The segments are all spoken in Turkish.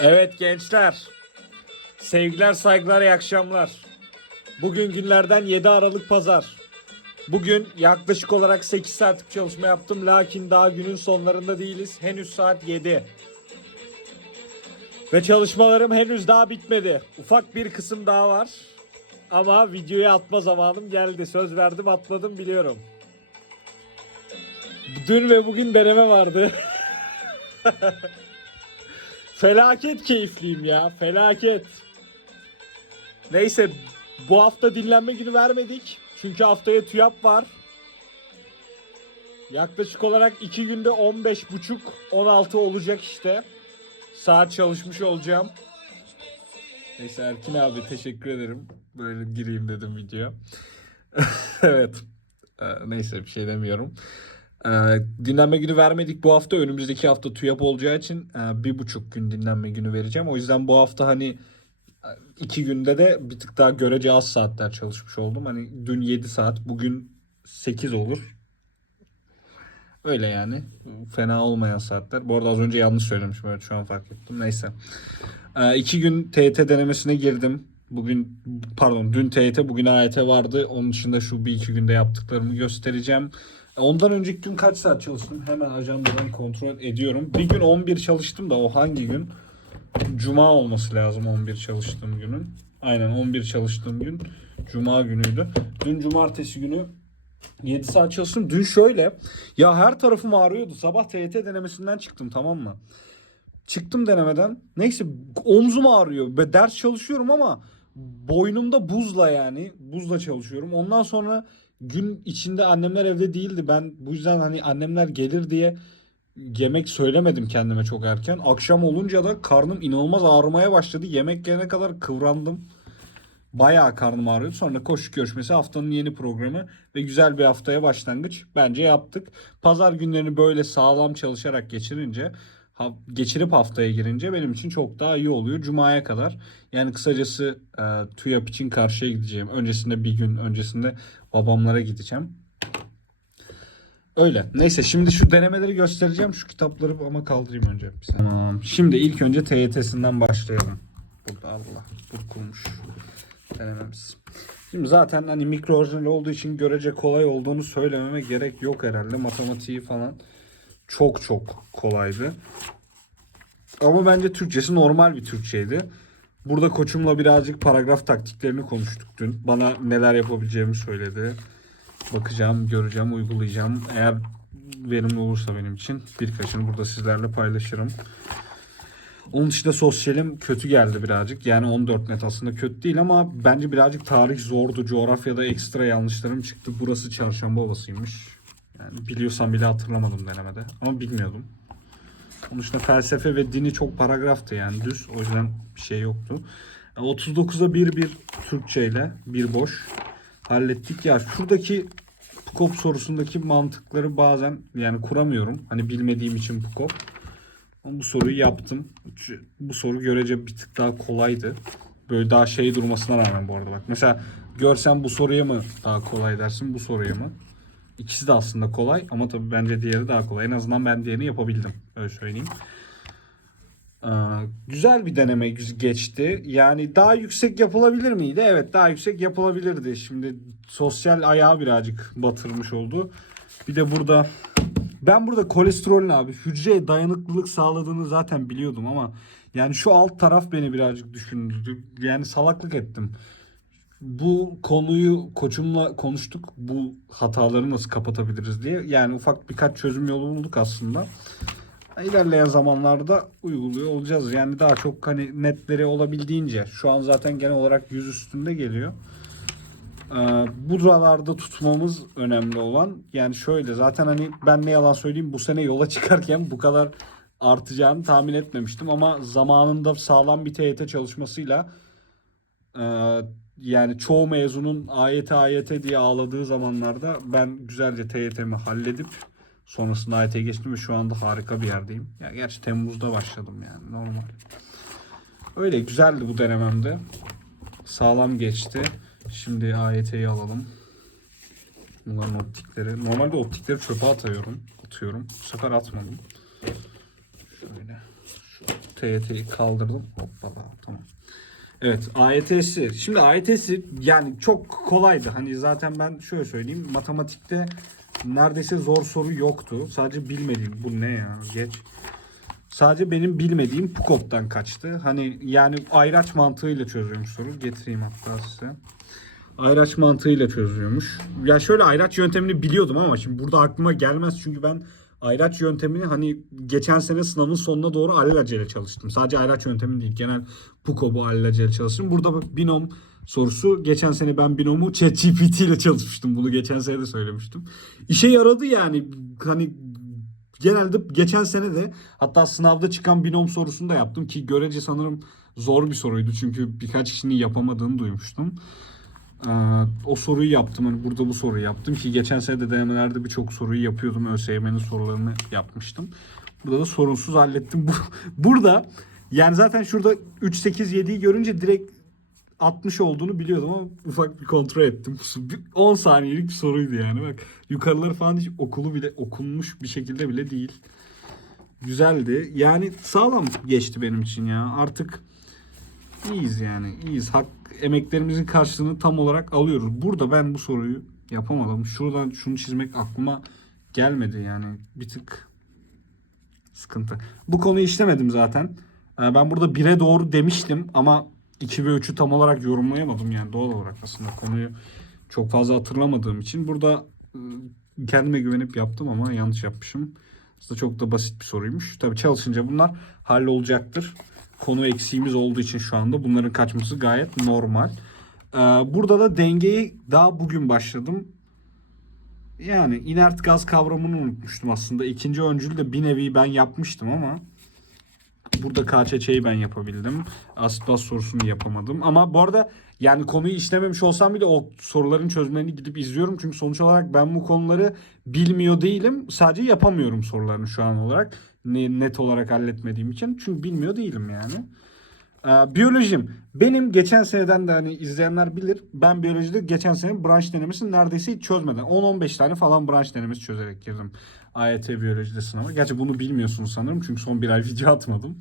Evet gençler. Sevgiler, saygılar, iyi akşamlar. Bugün günlerden 7 Aralık Pazar. Bugün yaklaşık olarak 8 saatlik çalışma yaptım. Lakin daha günün sonlarında değiliz. Henüz saat 7. Ve çalışmalarım henüz daha bitmedi. Ufak bir kısım daha var. Ama videoya atma zamanım geldi. Söz verdim atmadım biliyorum. Dün ve bugün deneme vardı. Felaket keyifliyim ya. Felaket. Neyse bu hafta dinlenme günü vermedik. Çünkü haftaya TÜYAP var. Yaklaşık olarak 2 günde 15.5 16 olacak işte. Saat çalışmış olacağım. Neyse Erkin abi teşekkür ederim. Böyle gireyim dedim video. evet. Ee, Neyse bir şey demiyorum. Ee, dinlenme günü vermedik bu hafta. Önümüzdeki hafta TÜYAP olacağı için e, bir buçuk gün dinlenme günü vereceğim. O yüzden bu hafta hani e, iki günde de bir tık daha görece az saatler çalışmış oldum. Hani dün 7 saat, bugün 8 olur. Öyle yani. Fena olmayan saatler. Bu arada az önce yanlış söylemişim. Evet şu an fark ettim. Neyse. Ee, iki gün TYT denemesine girdim. Bugün pardon dün TYT bugün AYT vardı. Onun dışında şu bir iki günde yaptıklarımı göstereceğim. E, Ondan önceki gün kaç saat çalıştım? Hemen ajandadan kontrol ediyorum. Bir gün 11 çalıştım da o hangi gün? Cuma olması lazım 11 çalıştığım günün. Aynen 11 çalıştığım gün Cuma günüydü. Dün cumartesi günü 7 saat çalıştım. Dün şöyle ya her tarafım ağrıyordu. Sabah TYT denemesinden çıktım tamam mı? Çıktım denemeden. Neyse omzum ağrıyor. Ders çalışıyorum ama boynumda buzla yani. Buzla çalışıyorum. Ondan sonra gün içinde annemler evde değildi. Ben bu yüzden hani annemler gelir diye yemek söylemedim kendime çok erken. Akşam olunca da karnım inanılmaz ağrımaya başladı. Yemek gelene kadar kıvrandım. Bayağı karnım ağrıyordu. Sonra koşu görüşmesi haftanın yeni programı ve güzel bir haftaya başlangıç bence yaptık. Pazar günlerini böyle sağlam çalışarak geçirince geçirip haftaya girince benim için çok daha iyi oluyor. Cuma'ya kadar. Yani kısacası e, TÜYAP için karşıya gideceğim. Öncesinde bir gün öncesinde babamlara gideceğim. Öyle. Neyse şimdi şu denemeleri göstereceğim. Şu kitapları ama kaldırayım önce. Tamam. Şimdi ilk önce TYT'sinden başlayalım. Burada Allah burkulmuş denememiz. Şimdi zaten hani mikro olduğu için görece kolay olduğunu söylememe gerek yok herhalde. Matematiği falan çok çok kolaydı. Ama bence Türkçesi normal bir Türkçeydi. Burada koçumla birazcık paragraf taktiklerini konuştuk dün. Bana neler yapabileceğimi söyledi. Bakacağım, göreceğim, uygulayacağım. Eğer verimli olursa benim için birkaçını burada sizlerle paylaşırım. Onun dışında sosyalim kötü geldi birazcık. Yani 14 net aslında kötü değil ama bence birazcık tarih zordu. Coğrafyada ekstra yanlışlarım çıktı. Burası çarşamba ovasıymış. Yani biliyorsam bile hatırlamadım denemede. Ama bilmiyordum. Onun dışında felsefe ve dini çok paragraftı yani düz. O yüzden bir şey yoktu. 39'a 1 bir Türkçe ile bir boş hallettik. Ya şuradaki PUKOP sorusundaki mantıkları bazen yani kuramıyorum. Hani bilmediğim için PUKOP. Ama bu soruyu yaptım. Bu soru görece bir tık daha kolaydı. Böyle daha şey durmasına rağmen bu arada bak. Mesela görsen bu soruya mı daha kolay dersin bu soruya mı? İkisi de aslında kolay ama tabii bence diğeri daha kolay. En azından ben diğerini yapabildim. Öyle söyleyeyim. Ee, güzel bir deneme geçti. Yani daha yüksek yapılabilir miydi? Evet daha yüksek yapılabilirdi. Şimdi sosyal ayağı birazcık batırmış oldu. Bir de burada ben burada kolesterolün abi hücreye dayanıklılık sağladığını zaten biliyordum ama yani şu alt taraf beni birazcık düşündürdü. Yani salaklık ettim. Bu konuyu koçumla konuştuk. Bu hataları nasıl kapatabiliriz diye. Yani ufak birkaç çözüm yolu bulduk aslında. İlerleyen zamanlarda uyguluyor olacağız. Yani daha çok hani netleri olabildiğince. Şu an zaten genel olarak yüz üstünde geliyor. Ee, buralarda tutmamız önemli olan. Yani şöyle zaten hani ben ne yalan söyleyeyim bu sene yola çıkarken bu kadar artacağını tahmin etmemiştim. Ama zamanında sağlam bir TYT çalışmasıyla e, yani çoğu mezunun AYT AYT diye ağladığı zamanlarda ben güzelce TYT'mi halledip sonrasında AYT'ye geçtim ve şu anda harika bir yerdeyim. Ya gerçi Temmuz'da başladım yani normal. Öyle güzeldi bu denememde. Sağlam geçti. Şimdi AYT'yi alalım. Bunların optikleri. Normalde optikleri çöpe atıyorum. Atıyorum. Bu sefer atmadım. Şöyle. TYT'yi kaldırdım. Hoppala tamam. Evet AYT'si. Şimdi AYT'si yani çok kolaydı. Hani zaten ben şöyle söyleyeyim. Matematikte neredeyse zor soru yoktu. Sadece bilmediğim. Bu ne ya? Geç. Sadece benim bilmediğim PUKOP'tan kaçtı. Hani yani ayraç mantığıyla çözüyormuş soru. Getireyim hatta size. Ayraç mantığıyla çözüyormuş. Ya şöyle ayraç yöntemini biliyordum ama şimdi burada aklıma gelmez. Çünkü ben ayraç yöntemini hani geçen sene sınavın sonuna doğru alelacele çalıştım. Sadece ayraç yöntemi değil. Genel PUKOP'u alelacele çalıştım. Burada binom sorusu. Geçen sene ben binomu ChatGPT ile çalışmıştım. Bunu geçen sene de söylemiştim. İşe yaradı yani. Hani genelde geçen sene de hatta sınavda çıkan binom sorusunu da yaptım ki görece sanırım zor bir soruydu. Çünkü birkaç kişinin yapamadığını duymuştum. Ee, o soruyu yaptım. Hani burada bu soruyu yaptım ki geçen sene de denemelerde birçok soruyu yapıyordum. ÖSYM'nin sorularını yapmıştım. Burada da sorunsuz hallettim. Bu, burada yani zaten şurada 3 8 7'yi görünce direkt 60 olduğunu biliyordum ama ufak bir kontrol ettim. Bir 10 saniyelik bir soruydu yani. Bak yukarıları falan hiç okulu bile okunmuş bir şekilde bile değil. Güzeldi. Yani sağlam geçti benim için ya. Artık iyiyiz yani. iyiyiz. Hak emeklerimizin karşılığını tam olarak alıyoruz. Burada ben bu soruyu yapamadım. Şuradan şunu çizmek aklıma gelmedi yani. Bir tık sıkıntı. Bu konuyu işlemedim zaten. Ee, Ben burada 1'e doğru demiştim ama 2 ve 3'ü tam olarak yorumlayamadım yani doğal olarak aslında konuyu çok fazla hatırlamadığım için burada e, kendime güvenip yaptım ama yanlış yapmışım. Aslında çok da basit bir soruymuş. Tabii çalışınca bunlar hallolacaktır. Konu eksiğimiz olduğu için şu anda bunların kaçması gayet normal. Ee, Burada da dengeyi daha bugün başladım. Yani inert gaz kavramını unutmuştum aslında. İkinci öncül de bir nevi ben yapmıştım ama burada KÇÇ'yi ben yapabildim. Asit baz sorusunu yapamadım. Ama bu arada yani konuyu işlememiş olsam bile o soruların çözümlerini gidip izliyorum. Çünkü sonuç olarak ben bu konuları bilmiyor değilim. Sadece yapamıyorum sorularını şu an olarak. Ne- Net olarak halletmediğim için. Çünkü bilmiyor değilim yani. Ee, biyolojim. Benim geçen seneden de hani izleyenler bilir. Ben biyolojide geçen sene branş denemesini neredeyse hiç çözmeden 10-15 tane falan branş denemesi çözerek girdim. AYT biyolojide sınava. Gerçi bunu bilmiyorsunuz sanırım çünkü son bir ay video atmadım.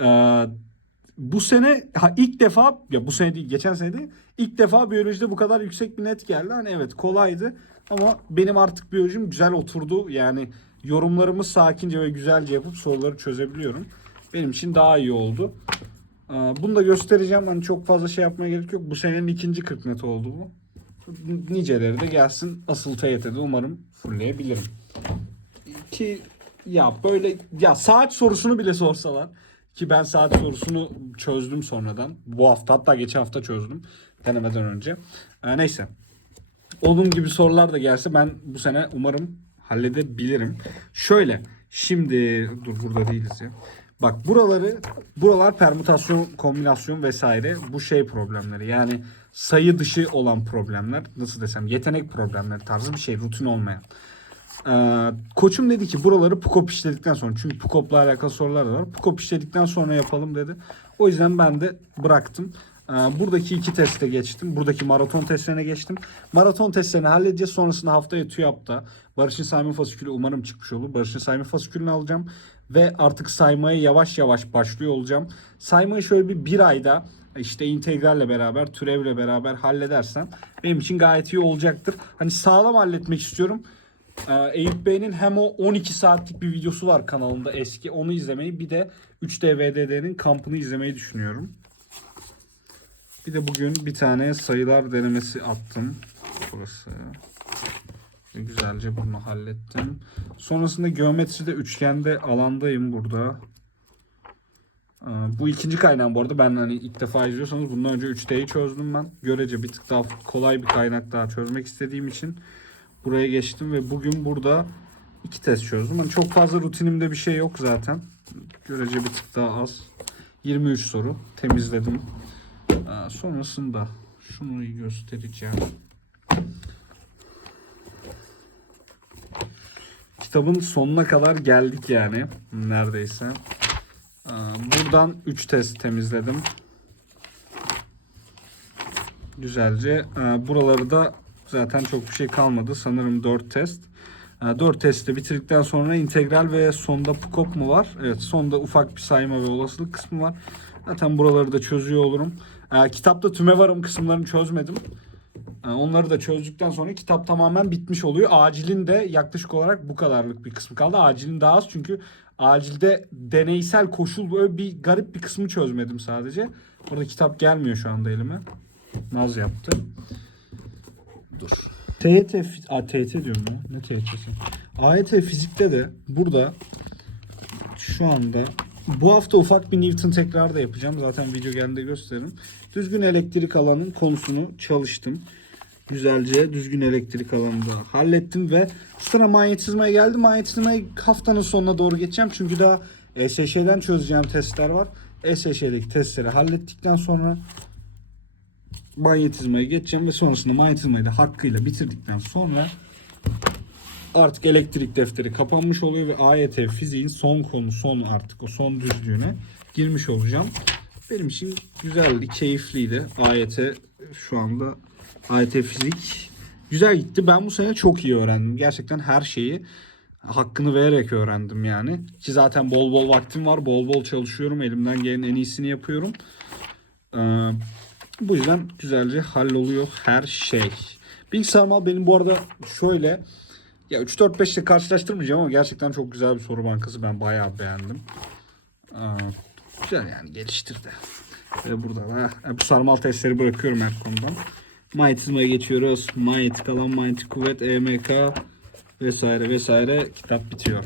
Ee, bu sene ha, ilk defa ya bu sene değil geçen sene değil ilk defa biyolojide bu kadar yüksek bir net geldi. Hani evet kolaydı ama benim artık biyolojim güzel oturdu. Yani yorumlarımı sakince ve güzelce yapıp soruları çözebiliyorum. Benim için daha iyi oldu. Bunu da göstereceğim. Hani çok fazla şey yapmaya gerek yok. Bu senenin ikinci 40 net oldu bu. Niceleri de gelsin. Asıl TYT'de umarım fullleyebilirim. Ki ya böyle ya saat sorusunu bile sorsalar ki ben saat sorusunu çözdüm sonradan. Bu hafta hatta geçen hafta çözdüm denemeden önce. Ee, neyse. Onun gibi sorular da gelse ben bu sene umarım halledebilirim. Şöyle şimdi dur burada değiliz ya. Bak buraları buralar permütasyon, kombinasyon vesaire bu şey problemleri. Yani sayı dışı olan problemler. Nasıl desem yetenek problemleri tarzı bir şey rutin olmayan. Ee, koçum dedi ki buraları PUKOP işledikten sonra çünkü PUKOP'la alakalı sorular da var. PUKOP işledikten sonra yapalım dedi. O yüzden ben de bıraktım. Ee, buradaki iki teste geçtim. Buradaki maraton testlerine geçtim. Maraton testlerini halledeceğiz. Sonrasında haftaya TÜYAP'ta Barış'ın sayma fasikülü umarım çıkmış olur. Barış'ın sayma fasikülünü alacağım. Ve artık saymaya yavaş yavaş başlıyor olacağım. Saymayı şöyle bir bir ayda işte integralle beraber, türevle beraber halledersem benim için gayet iyi olacaktır. Hani sağlam halletmek istiyorum. Ee, Eyüp Bey'in hem o 12 saatlik bir videosu var kanalında eski. Onu izlemeyi bir de 3D VDD'nin kampını izlemeyi düşünüyorum. Bir de bugün bir tane sayılar denemesi attım. Burası. Güzelce bunu hallettim. Sonrasında geometride üçgende alandayım burada. Ee, Bu ikinci kaynağım bu arada. Ben hani ilk defa izliyorsanız bundan önce 3D'yi çözdüm ben. Görece bir tık daha kolay bir kaynak daha çözmek istediğim için buraya geçtim ve bugün burada iki test çözdüm. Hani çok fazla rutinimde bir şey yok zaten. Görece bir tık daha az. 23 soru temizledim. Sonrasında şunu göstereceğim. Kitabın sonuna kadar geldik yani neredeyse. Buradan 3 test temizledim. Güzelce. Buraları da zaten çok bir şey kalmadı. Sanırım 4 test. 4 testi bitirdikten sonra integral ve sonda PUKOP mu var? Evet sonda ufak bir sayma ve olasılık kısmı var. Zaten buraları da çözüyor olurum. Ee, kitapta tümevarım kısımlarını çözmedim. Ee, onları da çözdükten sonra kitap tamamen bitmiş oluyor. Acilin de yaklaşık olarak bu kadarlık bir kısmı kaldı. Acilin daha az çünkü acilde deneysel koşul böyle bir garip bir kısmı çözmedim sadece. Burada kitap gelmiyor şu anda elime. Naz yaptı. Dur. TYT, a, TYT diyorum ya. Ne TYT'si? AYT fizikte de burada şu anda bu hafta ufak bir Newton tekrar da yapacağım. Zaten video geldiğinde gösteririm. Düzgün elektrik alanın konusunu çalıştım. Güzelce düzgün elektrik alanında hallettim ve sıra manyetizmaya geldi. Manyetizmayı haftanın sonuna doğru geçeceğim. Çünkü daha ESŞ'den çözeceğim testler var. ESŞ'deki testleri hallettikten sonra manyetizmaya geçeceğim ve sonrasında manyetizmayı da hakkıyla bitirdikten sonra artık elektrik defteri kapanmış oluyor ve AYT fiziğin son konu, son artık o son düzlüğüne girmiş olacağım. Benim için güzeldi, keyifliydi. AYT şu anda AYT fizik güzel gitti. Ben bu sene çok iyi öğrendim. Gerçekten her şeyi hakkını vererek öğrendim yani. Ki zaten bol bol vaktim var. Bol bol çalışıyorum. Elimden gelen en iyisini yapıyorum. Ee, bu yüzden güzelce halloluyor her şey. Bilgisayar mal benim bu arada şöyle ya 3-4-5 ile karşılaştırmayacağım ama gerçekten çok güzel bir soru bankası. Ben bayağı beğendim. Ee, güzel yani geliştirdi. Ve burada da e, bu sarmal testleri bırakıyorum her konudan. Manyetizmaya geçiyoruz. Manyetik alan, manyetik kuvvet, EMK vesaire vesaire kitap bitiyor.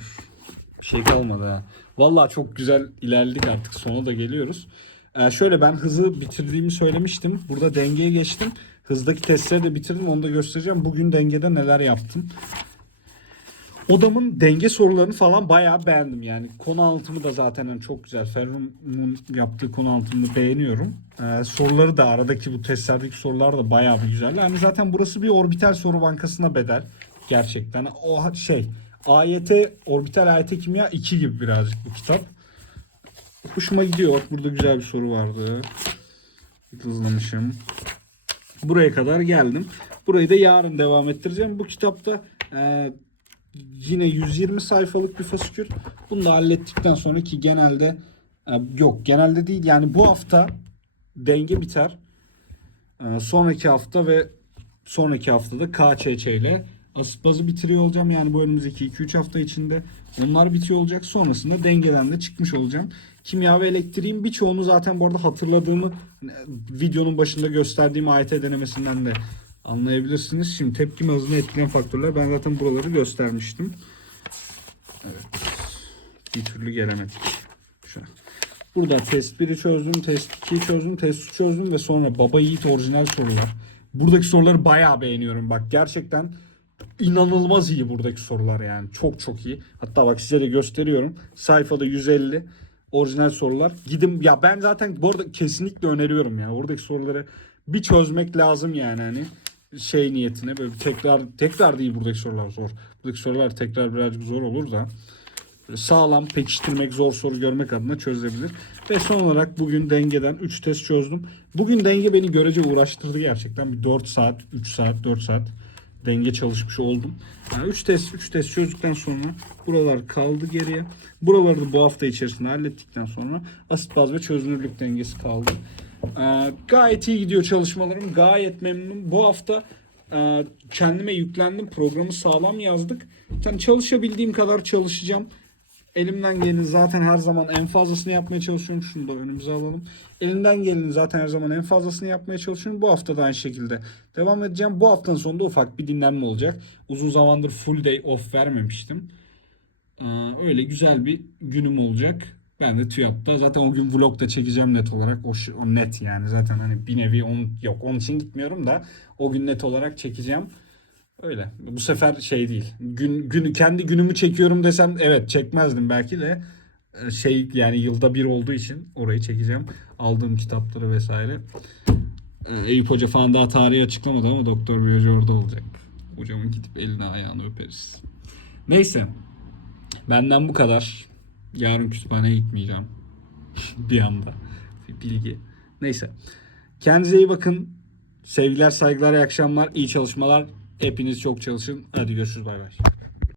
Bir şey kalmadı ha. Vallahi çok güzel ilerledik artık sona da geliyoruz. Ee, şöyle ben hızı bitirdiğimi söylemiştim. Burada dengeye geçtim. Hızdaki testleri de bitirdim. Onu da göstereceğim. Bugün dengede neler yaptım. Odamın denge sorularını falan bayağı beğendim. Yani konu anlatımı da zaten hani çok güzel. Ferrum'un yaptığı konu anlatımını beğeniyorum. Ee, soruları da aradaki bu testlerdeki sorular da bayağı bir güzel. Yani zaten burası bir orbital soru bankasına bedel. Gerçekten. O şey AYT, orbital AYT kimya 2 gibi birazcık bu kitap. Hoşuma gidiyor. Burada güzel bir soru vardı. Hızlamışım. Buraya kadar geldim. Burayı da yarın devam ettireceğim. Bu kitapta e, yine 120 sayfalık bir fasikül. Bunu da hallettikten sonra ki genelde e, yok genelde değil yani bu hafta denge biter. E, sonraki hafta ve sonraki haftada KÇÇ ile asit bazı bitiriyor olacağım. Yani bu önümüzdeki 2-3 hafta içinde onlar bitiyor olacak. Sonrasında dengeden de çıkmış olacağım. Kimya ve elektriğin birçoğunu zaten bu arada hatırladığımı hani, videonun başında gösterdiğim AYT denemesinden de anlayabilirsiniz. Şimdi tepkime hızını etkileyen faktörler ben zaten buraları göstermiştim. Evet. Bir türlü gelemedik. Şöyle. Burada test 1'i çözdüm, test 2'yi çözdüm, test 3'ü çözdüm ve sonra Baba Yiğit orijinal sorular. Buradaki soruları bayağı beğeniyorum. Bak gerçekten inanılmaz iyi buradaki sorular yani. Çok çok iyi. Hatta bak size de gösteriyorum. Sayfada 150 orijinal sorular. Gidim ya ben zaten bu arada kesinlikle öneriyorum yani. Oradaki soruları bir çözmek lazım yani hani şey niyetine böyle tekrar tekrar değil buradaki sorular zor. Buradaki sorular tekrar birazcık zor olur da sağlam pekiştirmek zor soru görmek adına çözülebilir. Ve son olarak bugün dengeden 3 test çözdüm. Bugün denge beni görece uğraştırdı gerçekten. Bir 4 saat, 3 saat, 4 saat denge çalışmış oldum. 3 yani üç test 3 test çözdükten sonra buralar kaldı geriye. Buraları da bu hafta içerisinde hallettikten sonra asit baz ve çözünürlük dengesi kaldı. Ee, gayet iyi gidiyor çalışmalarım. Gayet memnunum. Bu hafta e, kendime yüklendim. Programı sağlam yazdık. Yani çalışabildiğim kadar çalışacağım. Elimden geleni zaten her zaman en fazlasını yapmaya çalışıyorum. Şunu da önümüze alalım. Elimden geleni zaten her zaman en fazlasını yapmaya çalışıyorum. Bu hafta da aynı şekilde devam edeceğim. Bu haftanın sonunda ufak bir dinlenme olacak. Uzun zamandır full day off vermemiştim. Ee, öyle güzel bir günüm olacak. Ben de TÜYAP'ta zaten o gün vlog da çekeceğim net olarak. O, o net yani zaten hani bir nevi on, yok onun için gitmiyorum da o gün net olarak çekeceğim. Öyle. Bu sefer şey değil. Gün günü kendi günümü çekiyorum desem evet çekmezdim belki de Ee, şey yani yılda bir olduğu için orayı çekeceğim. Aldığım kitapları vesaire. Ee, Eyüp Hoca falan daha tarihi açıklamadı ama doktor biyoloji orada olacak. Hocamın gidip elini ayağını öperiz. Neyse. Benden bu kadar. Yarın kütüphaneye gitmeyeceğim. bir anda. Bilgi. Neyse. Kendinize iyi bakın. Sevgiler, saygılar, iyi akşamlar, iyi çalışmalar. Hepiniz çok çalışın. Hadi görüşürüz. Bay bay.